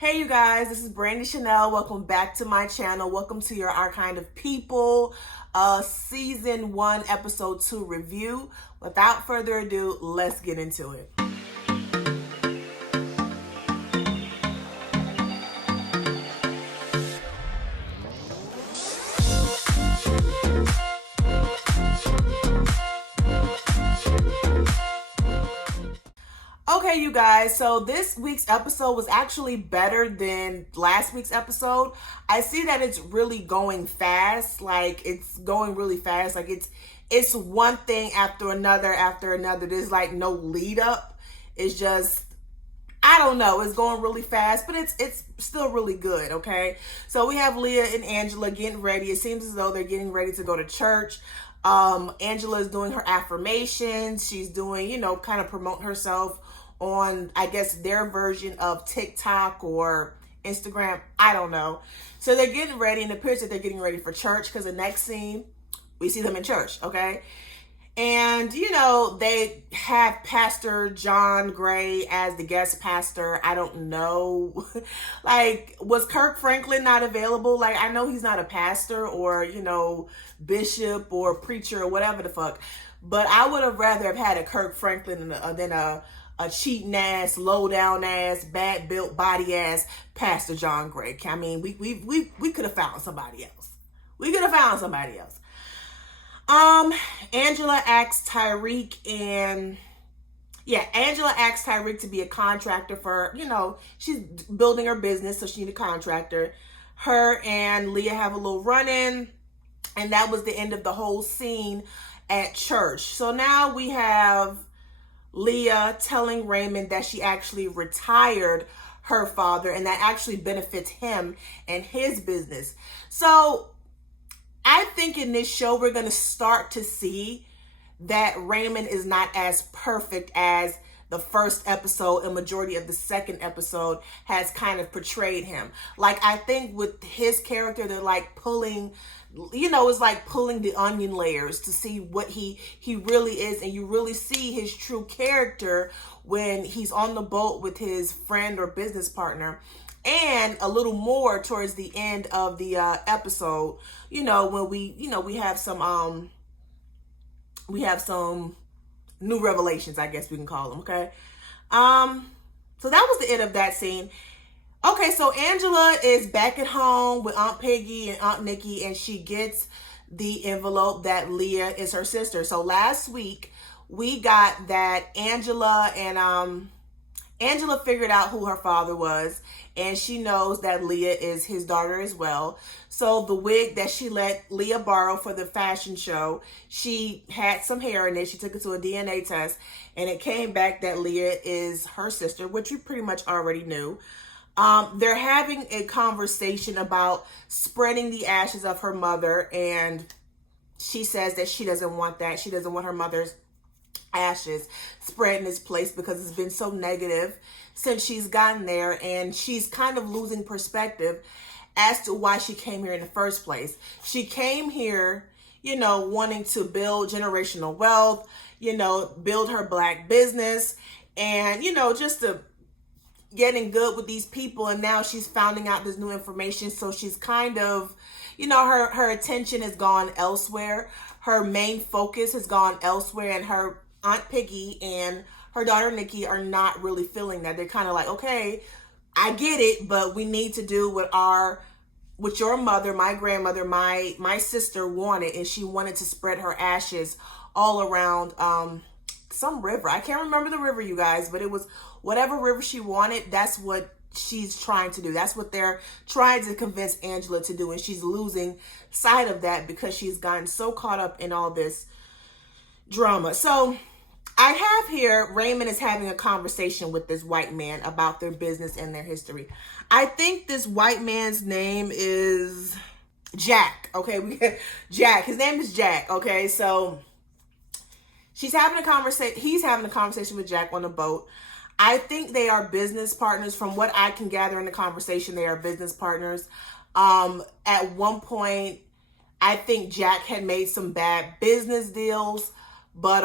Hey you guys, this is Brandy Chanel. Welcome back to my channel. Welcome to your Our Kind of People Season 1, Episode 2 review. Without further ado, let's get into it. Okay, you guys, so this week's episode was actually better than last week's episode. I see that it's really going fast. Like, it's going really fast. Like, it's one thing after another after another. There's like no lead up. It's just, I don't know. It's going really fast, but it's still really good, okay? So we have Leah and Angela getting ready. It seems as though they're getting ready to go to church. Angela is doing her affirmations. She's doing, kind of promoting herself on, I guess, their version of TikTok or Instagram. I don't know. So they're getting ready, and it appears that they're getting ready for church because the next scene, we see them in church, okay? And, they have Pastor John Gray as the guest pastor. I don't know. Like, was Kirk Franklin not available? Like, I know he's not a pastor or, bishop or preacher or whatever the fuck. But I would have rather have had a Kirk Franklin than a cheating ass, low down ass, bad built body ass Pastor John Gray. I mean, we could have found somebody else. We could have found somebody else. Angela asks Tyreek to be a contractor for, she's building her business, so she need a contractor. Her and Leah have a little run-in, and that was the end of the whole scene at church. So now we have Leah telling Raymond that she actually retired her father, and that actually benefits him and his business. So I think in this show, we're going to start to see that Raymond is not as perfect as the first episode and majority of the second episode has kind of portrayed him. Like, I think with his character, they're like pulling, it's like pulling the onion layers to see what he really is. And you really see his true character when he's on the boat with his friend or business partner. And a little more towards the end of the episode, when we have some new revelations, I guess we can call them, okay? So that was the end of that scene. Okay, so Angela is back at home with Aunt Peggy and Aunt Nikki, and she gets the envelope that Leah is her sister. So last week, we got that Angela figured out who her father was, and she knows that Leah is his daughter as well. So the wig that she let Leah borrow for the fashion show, she had some hair in it. She took it to a DNA test, and it came back that Leah is her sister, which we pretty much already knew. They're having a conversation about spreading the ashes of her mother, and she says that she doesn't want that. She doesn't want her mother's ashes spread in this place because it's been so negative since she's gotten there, and she's kind of losing perspective as to why she came here in the first place. She came here, wanting to build generational wealth, build her Black business, and, just to getting good with these people, and now she's finding out this new information, so she's kind of, her attention has gone elsewhere. Her main focus has gone elsewhere, and her Aunt Peggy and her daughter Nikki are not really feeling that. They're kind of like, okay, I get it, but we need to do what your mother, my grandmother, my sister wanted, and she wanted to spread her ashes all around some river. I can't remember the river, you guys, but it was whatever river she wanted. That's what she's trying to do. That's what they're trying to convince Angela to do, and she's losing sight of that because she's gotten so caught up in all this drama. So I have here, Raymond is having a conversation with this white man about their business and their history. I think this white man's name is Jack. Okay, Jack. His name is Jack. Okay, so he's having a conversation with Jack on the boat. I think they are business partners. From what I can gather in the conversation, they are business partners. At one point, I think Jack had made some bad business deals, but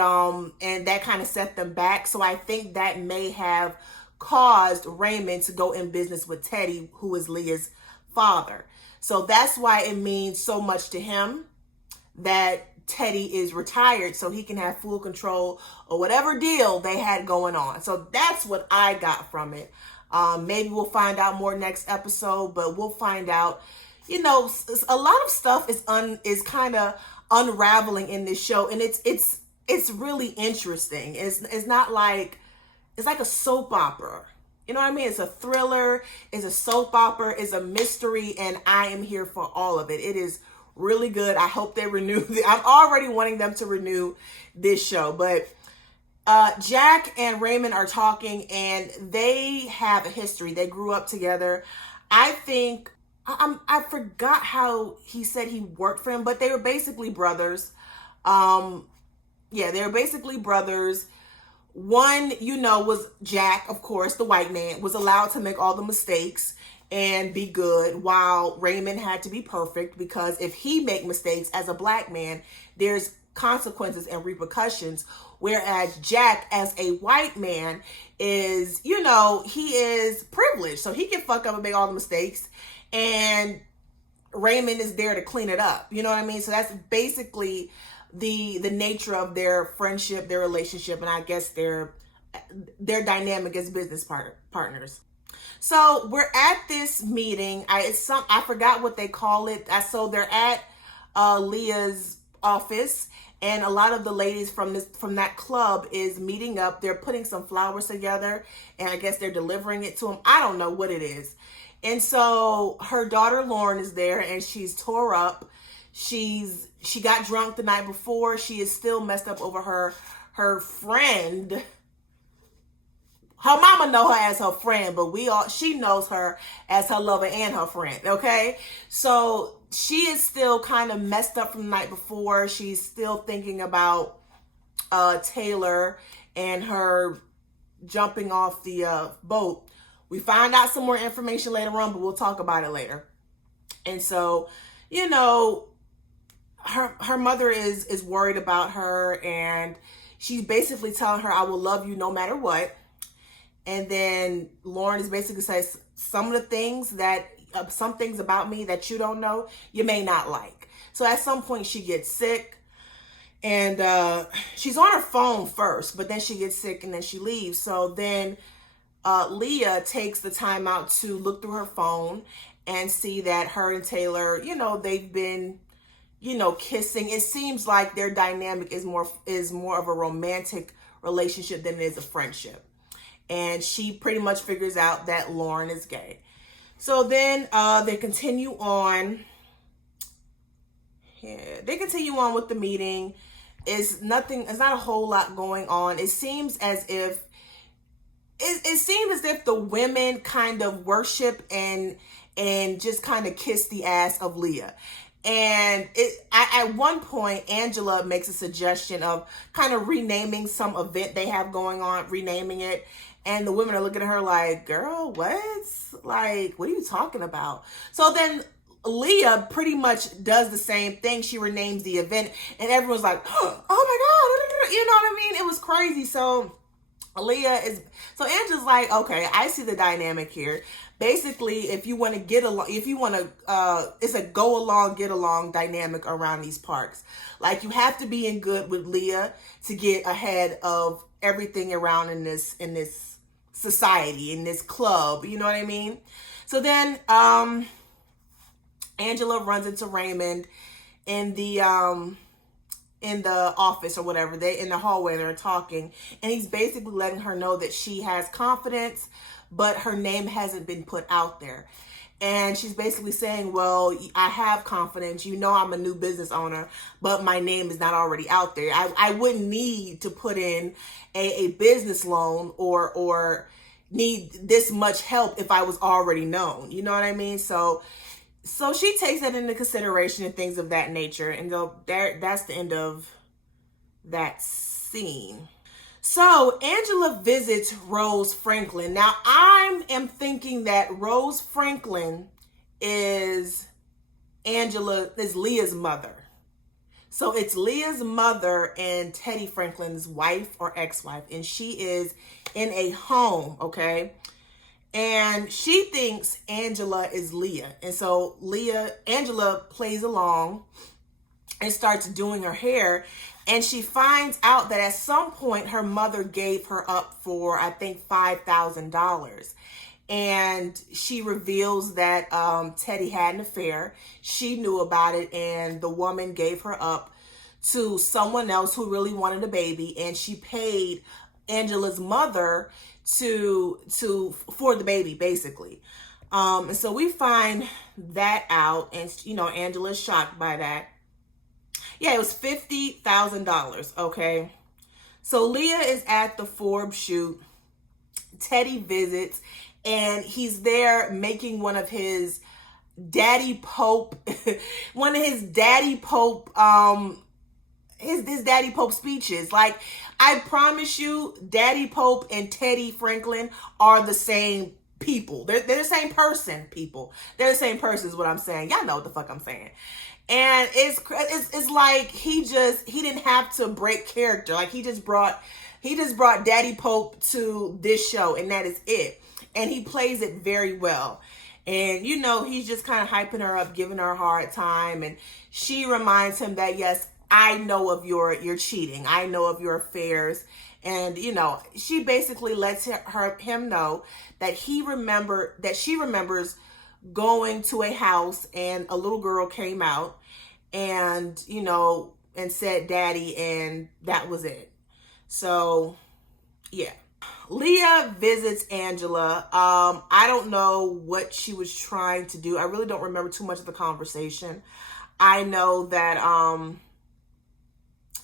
and that kind of set them back. So I think that may have caused Raymond to go in business with Teddy, who is Leah's father. So that's why it means so much to him that Teddy is retired so he can have full control of whatever deal they had going on. So that's what I got from it. Maybe we'll find out more next episode, but we'll find out. You know, a lot of stuff is kind of unraveling in this show, and it's really interesting. It's not like, it's like a soap opera. You know what I mean? It's a thriller, it's a soap opera, it's a mystery, and I am here for all of it. It is really good. I hope they renew I'm already wanting them to renew this show. But Jack and Raymond are talking, and they have a history. They grew up together. I think I forgot how he said he worked for him, but they were basically brothers. Yeah, they were basically brothers. One, you know, was Jack, of course, the white man, was allowed to make all the mistakes and be good, while Raymond had to be perfect, because if he make mistakes as a black man, there's consequences and repercussions. Whereas Jack, as a white man, is, you know, he is privileged, so he can fuck up and make all the mistakes, and Raymond is there to clean it up. You know what I mean? So that's basically the nature of their friendship, their relationship, and I guess their dynamic as business partners. So we're at this meeting. I forgot what they call it. So they're at Leah's office, and a lot of the ladies from that club is meeting up. They're putting some flowers together, and I guess they're delivering it to him. I don't know what it is. And so her daughter Lauren is there, and she's tore up. She got drunk the night before. She is still messed up over her friend. Her mama know her as her friend, but she knows her as her lover and her friend, okay? So she is still kind of messed up from the night before. She's still thinking about Taylor and her jumping off the boat. We find out some more information later on, but we'll talk about it later. And so, you know, her mother is worried about her, and she's basically telling her, I will love you no matter what. And then Lauren is basically saying, some things about me that you don't know, you may not like. So at some point she gets sick, and she's on her phone first, but then she gets sick and then she leaves. So then Leah takes the time out to look through her phone and see that her and Taylor, you know, they've been, you know, kissing. It seems like their dynamic is more of a romantic relationship than it is a friendship. And she pretty much figures out that Lauren is gay. So then they continue on. Yeah, they continue on with the meeting. It's not a whole lot going on. It seems as if the women kind of worship and just kind of kiss the ass of Leah. And at one point, Angela makes a suggestion of kind of renaming some event they have going on, renaming it. And the women are looking at her like, girl, what? Like, what are you talking about? So then Leah pretty much does the same thing. She renames the event, and everyone's like, oh my God, you know what I mean? It was crazy. So Angela's like, okay, I see the dynamic here. Basically, if you want to get along, it's a go along, get along dynamic around these parks. Like, you have to be in good with Leah to get ahead of everything around in this society, in this club. You know what I mean? So then, Angela runs into Raymond in the office or whatever. They in the hallway, they're talking, and he's basically letting her know that she has confidence, but her name hasn't been put out there. And she's basically saying, well, I have confidence. You know, I'm a new business owner, but my name is not already out there. I wouldn't need to put in a business loan or need this much help if I was already known. You know what I mean? So she takes that into consideration and things of that nature. And that's the end of that scene. So Angela visits Rose Franklin. Now I am thinking that Rose Franklin is Leah's mother. So it's Leah's mother and Teddy Franklin's wife or ex-wife, and she is in a home, okay? And she thinks Angela is Leah. And so Angela plays along and starts doing her hair. And she finds out that at some point her mother gave her up for, I think, $5,000. And she reveals that Teddy had an affair. She knew about it, and the woman gave her up to someone else who really wanted a baby, and she paid Angela's mother for the baby, basically. And so we find that out, and Angela's shocked by that. Yeah, it was $50,000. Okay, so Leah is at the Forbes shoot. Teddy visits, and he's there making one of his Daddy Pope, his Daddy Pope speeches. Like, I promise you, Daddy Pope and Teddy Franklin are the same people. They're the same person, people. They're the same person is what I'm saying. Y'all know what the fuck I'm saying. And it's like he didn't have to break character. Like, he just brought Daddy Pope to this show, and that is it. And he plays it very well. And, he's just kind of hyping her up, giving her a hard time. And she reminds him that, yes, I know of your cheating. I know of your affairs. And, she basically lets him know that she remembers going to a house and a little girl came out and, and said daddy, and that was it. So, yeah. Leah visits Angela. I don't know what she was trying to do. I really don't remember too much of the conversation. I know that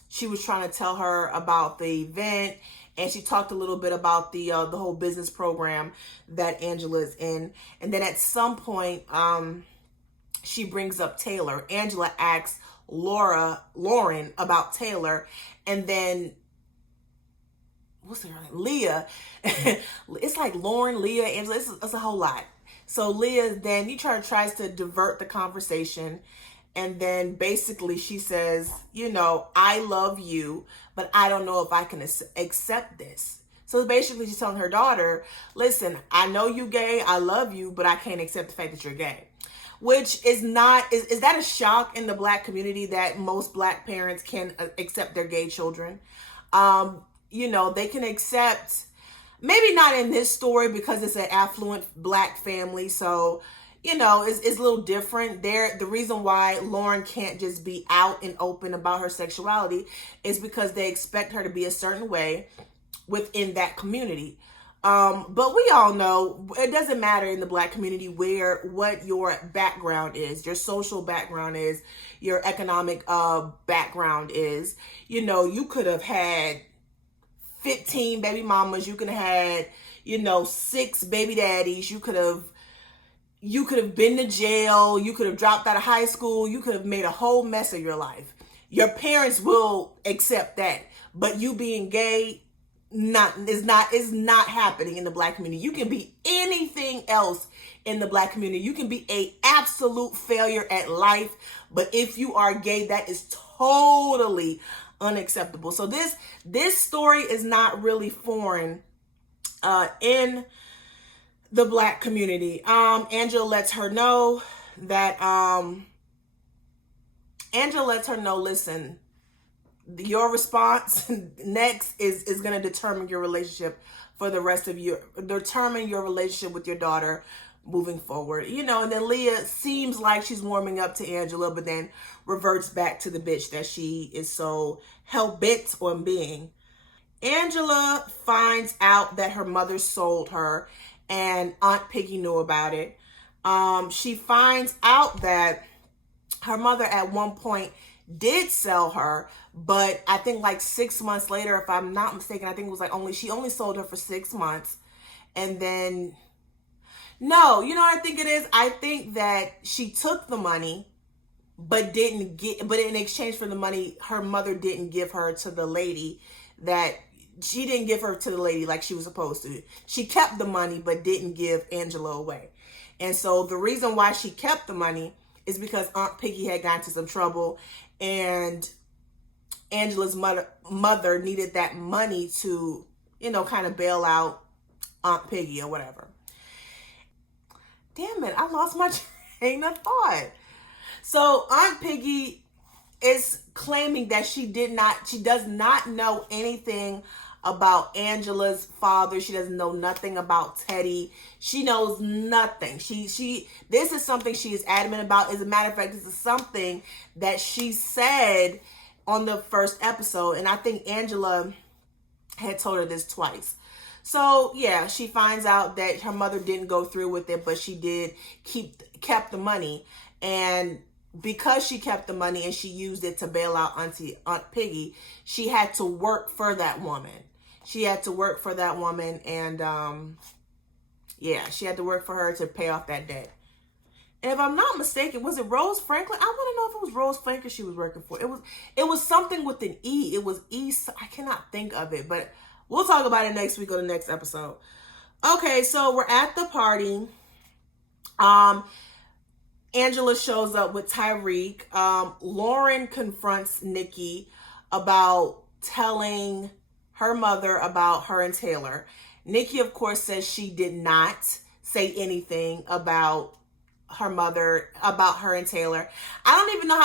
she was trying to tell her about the event, and she talked a little bit about the whole business program that Angela is in. And then at some point, she brings up Taylor. Angela asks Lauren about Taylor, and then what's her name? Leah. It's like Lauren, Leah, Angela. It's a whole lot. So Leah then tries to divert the conversation. And then basically she says, I love you, but I don't know if I can accept this. So basically she's telling her daughter, listen, I know you gay, I love you, but I can't accept the fact that you're gay. Which is that a shock in the Black community that most Black parents can accept their gay children? They can accept, maybe not in this story because it's an affluent Black family. So, it's a little different there. The reason why Lauren can't just be out and open about her sexuality is because they expect her to be a certain way within that community. But we all know it doesn't matter in the Black community what your background is, your social background is, your economic background is. You could have had 15 baby mamas. You could have had, 6 baby daddies. You could have been to jail. You could have dropped out of high school. You could have made a whole mess of your life. Your parents will accept that. But you being gay is not happening in the Black community. You can be anything else in the Black community. You can be a absolute failure at life. But if you are gay, that is totally unacceptable. So this story is not really foreign in the Black community. Angela lets her know, listen, your response next is going to determine your relationship for the rest of determine your relationship with your daughter moving forward. And then Leah seems like she's warming up to Angela, but then reverts back to the bitch that she is so hell-bent on being. Angela finds out that her mother sold her, and Aunt Piggy knew about it. She finds out that her mother at one point did sell her, but I think like 6 months later, if I'm not mistaken, I think it was like she only sold her for 6 months. And then, no, you know what I think it is? I think that she took the money, but in exchange for the money, her mother didn't give her to the lady she didn't give her to the lady like she was supposed to. She kept the money, but didn't give Angela away. And so the reason why she kept the money is because Aunt Piggy had gotten into some trouble, and Angela's mother needed that money to, kind of bail out Aunt Piggy or whatever. Damn it, I lost my train of thought. So Aunt Piggy is claiming that she does not know anything about Angela's father. She doesn't know nothing about Teddy. She knows nothing. This is something she is adamant about. As a matter of fact, this is something that she said on the first episode, and I think Angela had told her this twice. So yeah, she finds out that her mother didn't go through with it, but she did kept the money, and because she kept the money and she used it to bail out Aunt Piggy, she had to work for that woman. And she had to work for her to pay off that debt. And if I'm not mistaken, was it Rose Franklin? I want to know if it was Rose Franklin she was working for. It was something with an E. It was E. I cannot think of it, but we'll talk about it next week or the next episode. Okay, so we're at the party. Angela shows up with Tyreek. Lauren confronts Nikki about telling her mother about her and Taylor. Nikki, of course, says she did not say anything about her mother, about her and Taylor. I don't even know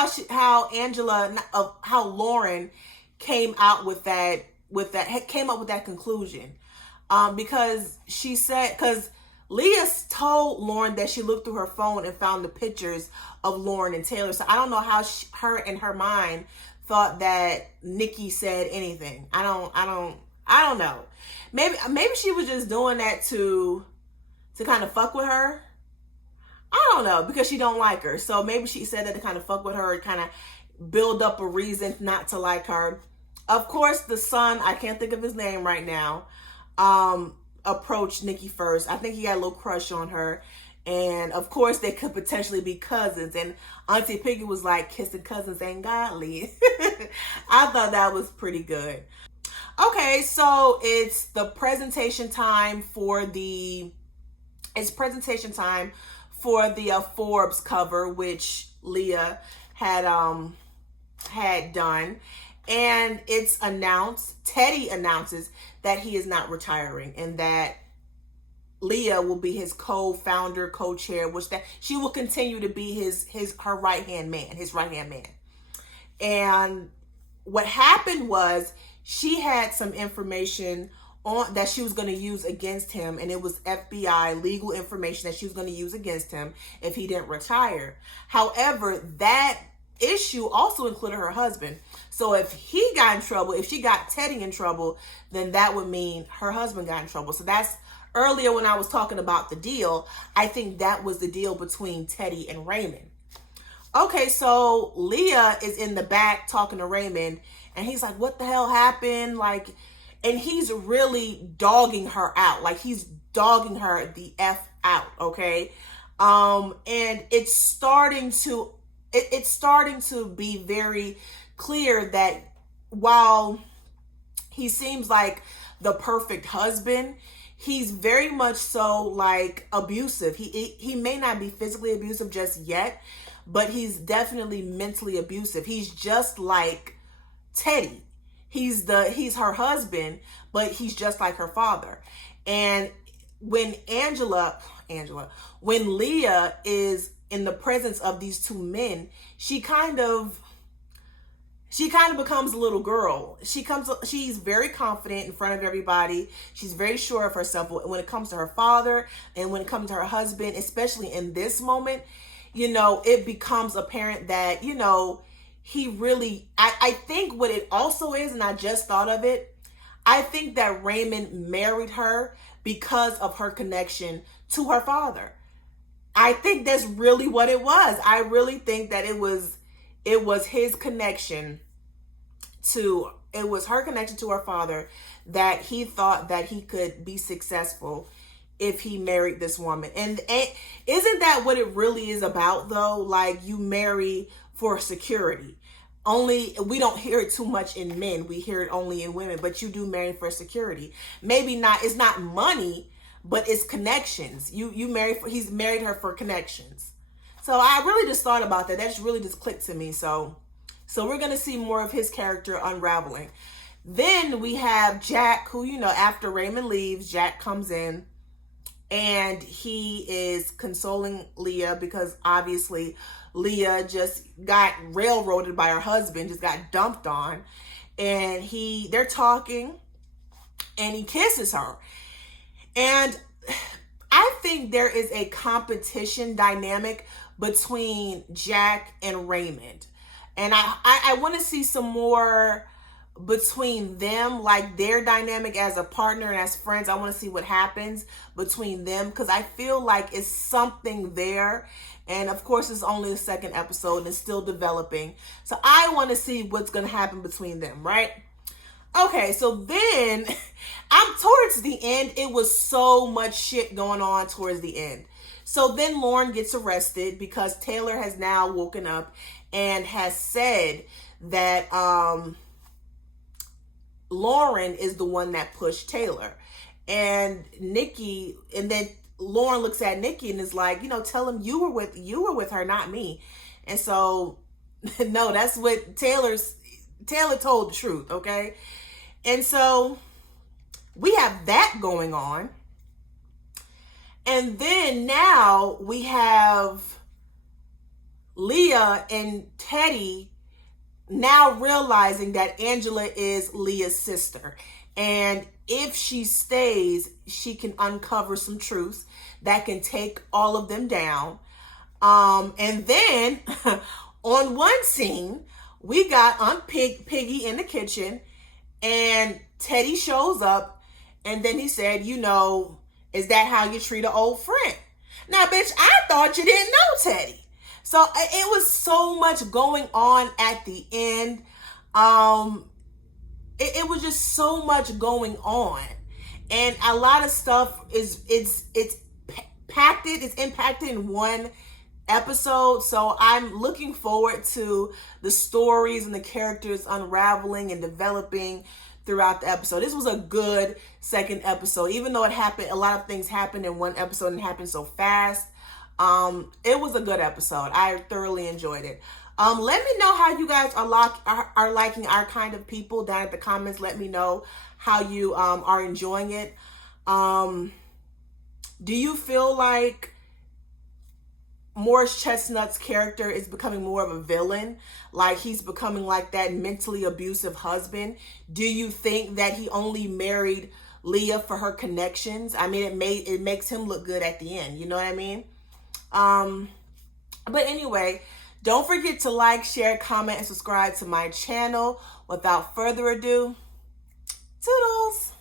how Lauren came up with that conclusion. Because Leah told Lauren that she looked through her phone and found the pictures of Lauren and Taylor. So I don't know how her in her mind thought that Nikki said anything. I don't know. Maybe she was just doing that to kind of fuck with her. I don't know, because she don't like her. So maybe she said that to kind of fuck with her and kind of build up a reason not to like her. Of course, the son, I can't think of his name right now, approached Nikki first. I think he had a little crush on her. And of course, they could potentially be cousins. And Auntie Piggy was like, kissing cousins ain't godly. I thought that was pretty good. Okay, so it's presentation time for the Forbes cover, which Leah had done. And it's announced, Teddy announces that he is not retiring and that Leah will be his co-founder, co-chair, which that she will continue to be her right-hand man. And what happened was she had some information that she was going to use against him, and it was FBI legal information that she was going to use against him if he didn't retire. However, that issue also included her husband. So if he got in trouble, if she got Teddy in trouble, then that would mean her husband got in trouble. So that's earlier when I was talking about the deal. I think that was the deal between Teddy and Raymond. Okay, so Leah is in the back talking to Raymond, and he's like, what the hell happened? And he's really dogging her out. He's dogging her the F out, okay? And it's starting to be very clear that while he seems like the perfect husband, he's very much so abusive. He may not be physically abusive just yet, but he's definitely mentally abusive. He's just like Teddy. He's her husband, but he's just like her father. And when when Leah is in the presence of these two men, she kind of becomes a little girl. She's very confident in front of everybody. She's very sure of herself when it comes to her father and when it comes to her husband, especially in this moment. It becomes apparent that, he really, I think what it also is, and I just thought of it, I think that Raymond married her because of her connection to her father. I think that's really what it was. I really think that it was his connection it was her connection to her father that he thought that he could be successful if he married this woman. And isn't that what it really is about, though? You marry for security. Only we don't hear it too much in men. We hear it only in women, but you do marry for security. Maybe not, it's not money, but it's connections. He's married her for connections. So I really just thought about that. That just really just clicked to me. So So we're going to see more of his character unraveling. Then we have Jack, who, after Raymond leaves, Jack comes in and he is consoling Leah because obviously Leah just got railroaded by her husband, just got dumped on. And they're talking and he kisses her. And I think there is a competition dynamic between Jack and Raymond. And I want to see some more between them, like their dynamic as a partner and as friends. I want to see what happens between them because I feel like it's something there. And of course, it's only the second episode and it's still developing. So I want to see what's going to happen between them, right? Okay, so then I'm towards the end. It was so much shit going on towards the end. So then Lauren gets arrested because Taylor has now woken up and has said that Lauren is the one that pushed Taylor. And then Lauren looks at Nikki and is like, tell him you were with her, not me. And so, no, that's what Taylor told the truth, okay? And so we have that going on. And then now we have Leah and Teddy now realizing that Angela is Leah's sister. And if she stays, she can uncover some truths that can take all of them down. And then on one scene, we got Aunt Piggy in the kitchen and Teddy shows up and then he said, is that how you treat an old friend? Now, bitch, I thought you didn't know Teddy. So it was so much going on at the end. It was just so much going on. And a lot of stuff it's impacted in one episode. So I'm looking forward to the stories and the characters unraveling and developing throughout the episode. This was a good second episode, even though a lot of things happened in one episode and happened so fast. It was a good episode. I thoroughly enjoyed it. Let me know how you guys are liking Our Kind of People down at the comments. Let me know how you are enjoying it. Do you feel like Morris Chestnut's character is becoming more of a villain? Like he's becoming like that mentally abusive husband? Do you think that he only married Leah for her connections? I mean, it makes him look good at the end. You know what I mean? But anyway, don't forget to like, share, comment, and subscribe to my channel. Without further ado, toodles!